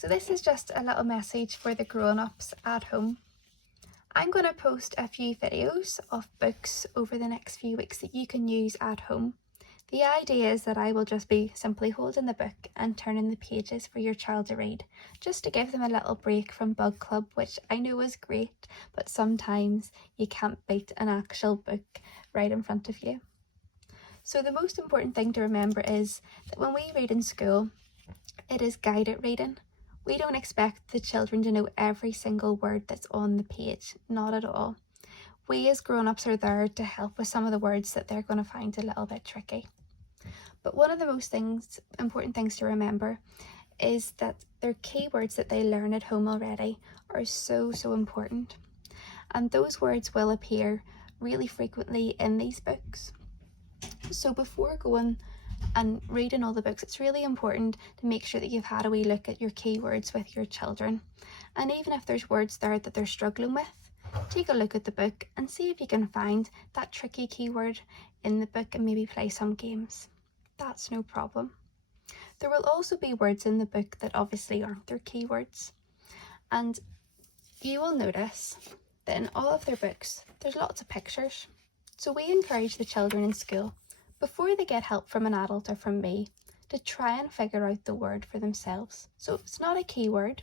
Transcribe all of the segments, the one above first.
So this is just a little message for the grown-ups at home. I'm going to post a few videos of books over the next few weeks that you can use at home. The idea is that I will just be simply holding the book and turning the pages for your child to read, just to give them a little break from book club, which I know is great, but sometimes you can't beat an actual book right in front of you. So the most important thing to remember is that when we read in school, it is guided reading. We don't expect the children to know every single word that's on the page, not at all. We as grown-ups are there to help with some of the words that they're going to find a little bit tricky. But one of the most important things to remember is that their keywords that they learn at home already are so important. And those words will appear really frequently in these books. So before going and reading all the books, it's really important to make sure that you've had a wee look at your keywords with your children. And even if there's words there that they're struggling with, take a look at the book and see if you can find that tricky keyword in the book and maybe play some games. That's no problem. There will also be words in the book that obviously aren't their keywords. And you will notice that in all of their books, there's lots of pictures. So we encourage the children in school, before they get help from an adult or from me, to try and figure out the word for themselves. So if it's not a keyword,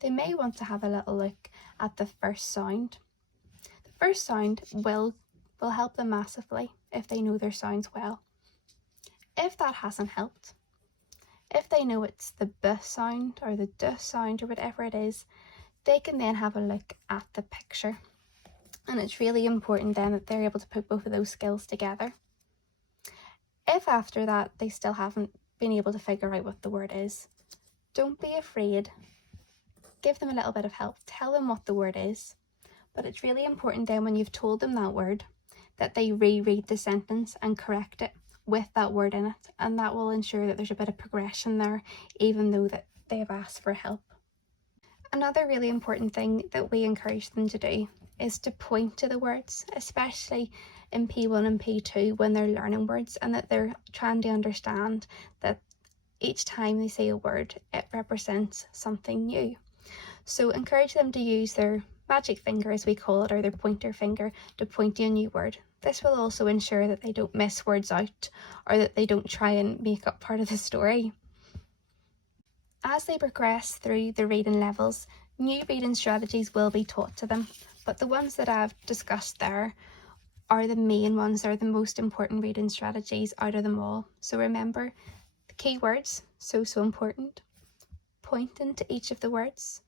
they may want to have a little look at the first sound. The first sound will help them massively if they know their sounds well. If that hasn't helped, if they know it's the B sound or the D sound or whatever it is, they can then have a look at the picture. And it's really important then that they're able to put both of those skills together. If after that they still haven't been able to figure out what the word is, don't be afraid. Give them a little bit of help. Tell them what the word is. But it's really important then when you've told them that word, that they reread the sentence and correct it with that word in it. And that will ensure that there's a bit of progression there, even though that they have asked for help. Another really important thing that we encourage them to do is to point to the words, especially in P1 and P2 when they're learning words, and that they're trying to understand that each time they say a word, it represents something new. So encourage them to use their magic finger, as we call it, or their pointer finger, to point to a new word. This will also ensure that they don't miss words out, or that they don't try and make up part of the story. As they progress through the reading levels, new reading strategies will be taught to them, but the ones that I've discussed there are the main ones, are the most important reading strategies out of them all. So remember, the keywords, so important. Pointing to each of the words.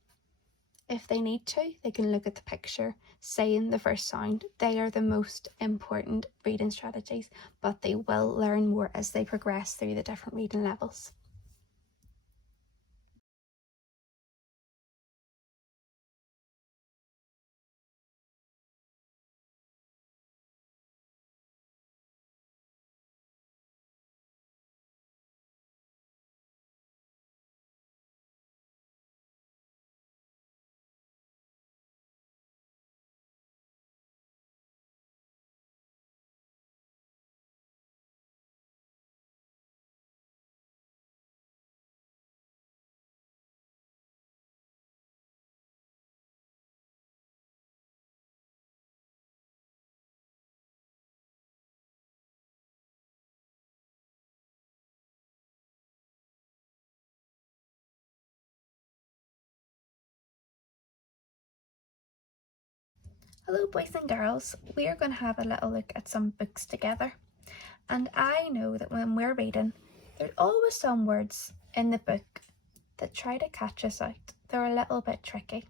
If they need to, they can look at the picture, saying the first sound. They are the most important reading strategies, but they will learn more as they progress through the different reading levels. Hello boys and girls, we are going to have a little look at some books together. And I know that when we're reading, there's always some words in the book that try to catch us out. They're a little bit tricky.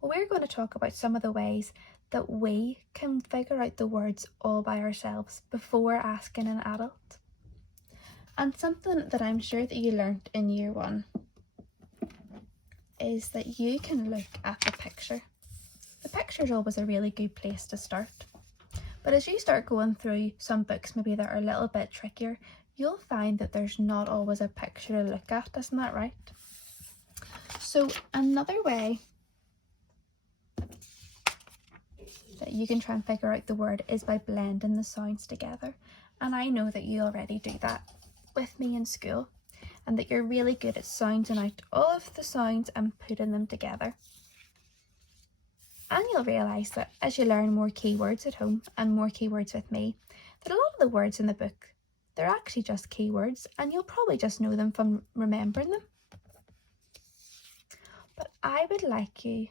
Well, we're going to talk about some of the ways that we can figure out the words all by ourselves before asking an adult. And something that I'm sure that you learnt in year 1 is that you can look at the picture. The picture is always a really good place to start. But as you start going through some books maybe that are a little bit trickier, you'll find that there's not always a picture to look at, isn't that right? So another way that you can try and figure out the word is by blending the sounds together. And I know that you already do that with me in school. and that you're really good at sounding out all of the sounds and putting them together. And you'll realise that as you learn more keywords at home and more keywords with me, that a lot of the words in the book, they're actually just keywords, and you'll probably just know them from remembering them. But I would like you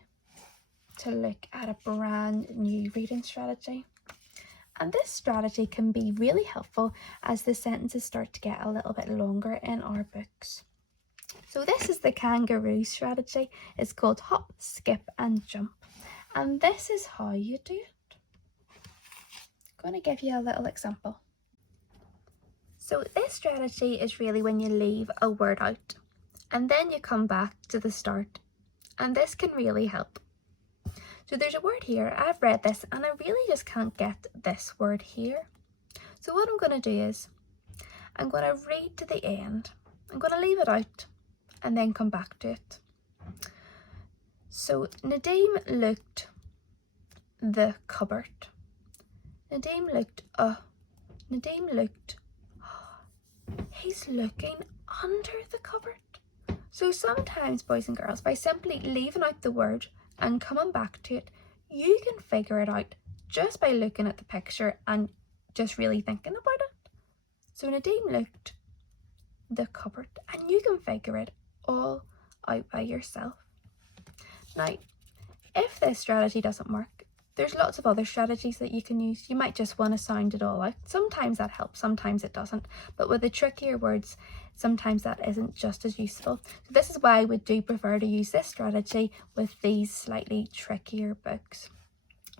to look at a brand new reading strategy. And this strategy can be really helpful as the sentences start to get a little bit longer in our books. So this is the Kangaroo Strategy. It's called hop, skip and jump. And this is how you do it. I'm going to give you a little example. So this strategy is really when you leave a word out and then you come back to the start, and this can really help. So there's a word here, I've read this and I really just can't get this word here. So what I'm going to do is, I'm going to read to the end, I'm going to leave it out and then come back to it. So Nadeem looked the cupboard. Nadeem looked, he's looking under the cupboard. So sometimes, boys and girls, by simply leaving out the word and coming back to it, you can figure it out just by looking at the picture and just really thinking about it. So Nadeem looked the cupboard, and you can figure it all out by yourself. Now, if this strategy doesn't work, there's lots of other strategies that you can use. You might just want to sound it all out. Sometimes that helps, sometimes it doesn't. But with the trickier words, sometimes that isn't just as useful. So this is why we do prefer to use this strategy with these slightly trickier books.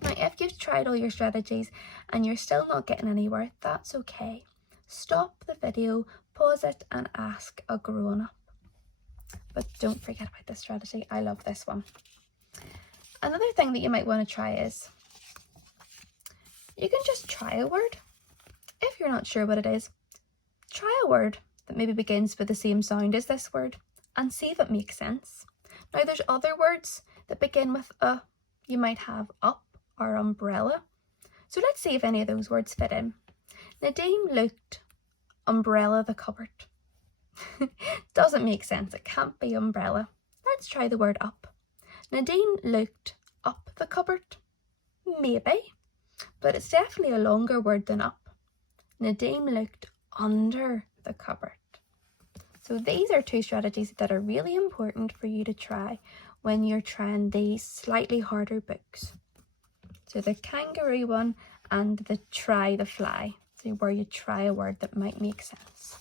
Now, if you've tried all your strategies and you're still not getting anywhere, that's okay. Stop the video, pause it and ask a grown-up. But don't forget about this strategy. I love this one. Another thing that you might want to try is, you can just try a word. If you're not sure what it is, try a word that maybe begins with the same sound as this word and see if it makes sense. Now there's other words that begin with a. You might have up or umbrella. So let's see if any of those words fit in. Nadeem looked umbrella the cupboard. Doesn't make sense. It can't be umbrella. Let's try the word up. Nadeem looked up the cupboard. Maybe, but it's definitely a longer word than up. Nadeem looked under the cupboard. So these are two strategies that are really important for you to try when you're trying these slightly harder books. So the kangaroo one and the try the fly, so where you try a word that might make sense.